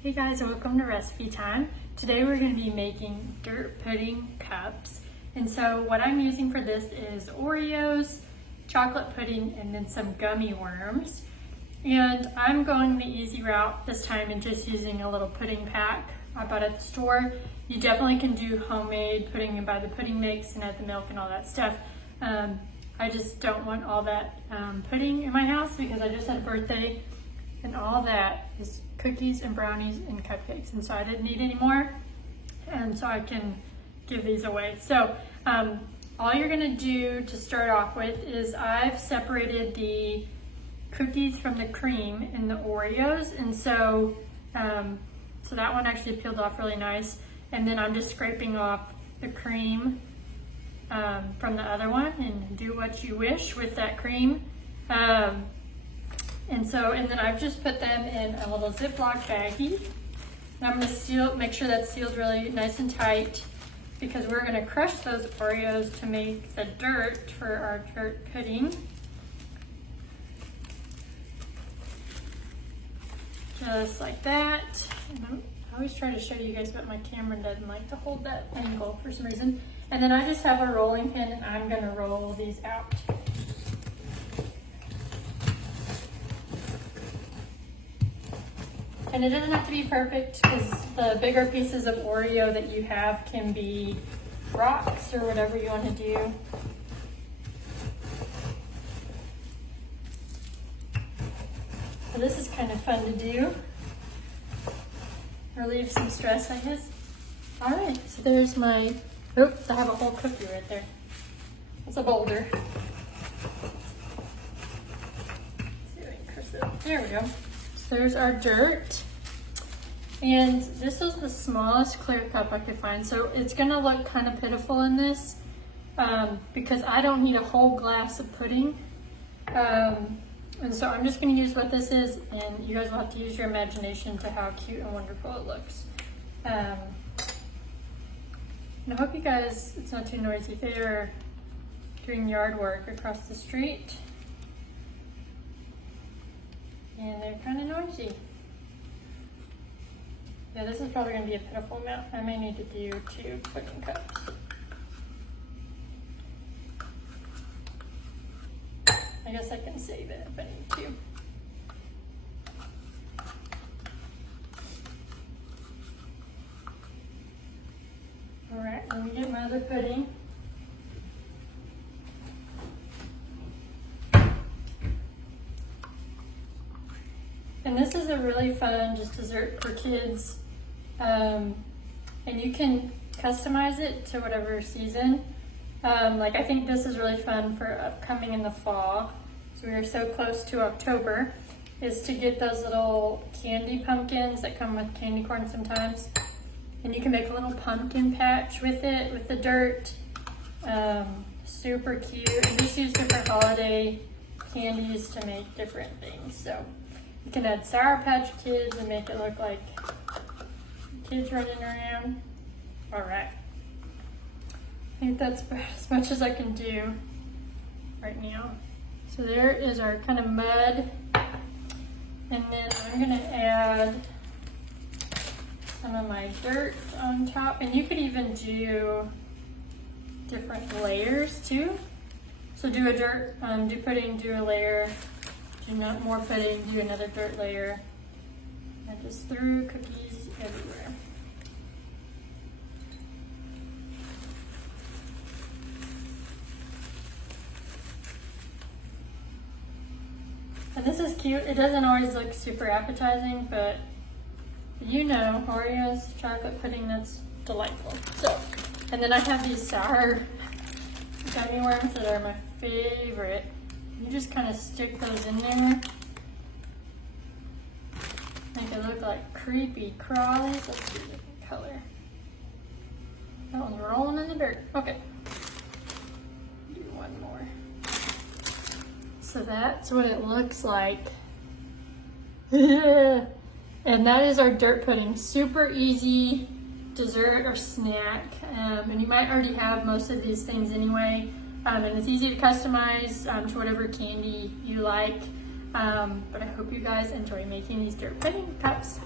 Hey guys, welcome to Recipe Time. Today we're going to be making dirt pudding cups. And so what I'm using for this is Oreos, chocolate pudding, and then some gummy worms. And I'm going the easy route this time and just using a little pudding pack I bought at the store. You definitely can do homemade pudding and buy the pudding mix and add the milk and all that stuff. I just don't want all that pudding in my house because I just had a birthday and all that is cookies and brownies and cupcakes, and so I didn't need any more, and so I can give these away. So all you're gonna do to start off with is I've separated the cookies from the cream in the Oreos, and so so that one actually peeled off really nice, and then I'm just scraping off the cream from the other one, and do what you wish with that cream. And then I've just put them in a little Ziploc baggie. And I'm gonna make sure that's sealed really nice and tight, because we're gonna crush those Oreos to make the dirt for our dirt pudding. Just like that. And I always try to show you guys, but my camera doesn't like to hold that angle for some reason. And then I just have a rolling pin, and I'm gonna roll these out. And it doesn't have to be perfect, because the bigger pieces of Oreo that you have can be rocks or whatever you want to do. So this is kind of fun to do. Relieve some stress, I guess. All right, so there's my, oops, I have a whole cookie right there. That's a boulder. Let's see if I can curse it. There we go. There's our dirt, and this is the smallest clear cup I could find, so it's gonna look kind of pitiful in this because I don't need a whole glass of pudding, and so I'm just gonna use what this is, and you guys will have to use your imagination to how cute and wonderful it looks. And I hope you guys, it's not too noisy. They're doing yard work across the street, and they're kind of noisy. Yeah, this is probably going to be a pitiful amount. I may need to do 2 pudding cups. I guess I can save it if I need to. All right, let me get my other pudding. And this is a really fun just dessert for kids. And you can customize it to whatever season. Like I think this is really fun for upcoming in the fall. So we are so close to October, is to get those little candy pumpkins that come with candy corn sometimes. And you can make a little pumpkin patch with it, with the dirt. Super cute. And just use different holiday candies to make different things. So you can add Sour Patch Kids and make it look like kids running around. All right. I think that's as much as I can do right now. So there is our kind of mud. And then I'm gonna add some of my dirt on top. And you could even do different layers too. So do a dirt, do pudding, do a layer. Do not more pudding, do another dirt layer. I just threw cookies everywhere. And this is cute. It doesn't always look super appetizing, but you know, Oreos, chocolate pudding, that's delightful. So, and then I have these sour gummy worms that are my favorite. You just kind of stick those in there. Make it look like creepy crawlies. Let's see a different color. That one's rolling in the dirt. Okay. Do one more. So that's what it looks like. And that is our dirt pudding. Super easy dessert or snack. And you might already have most of these things anyway. And it's easy to customize to whatever candy you like. But I hope you guys enjoy making these dirt pudding cups.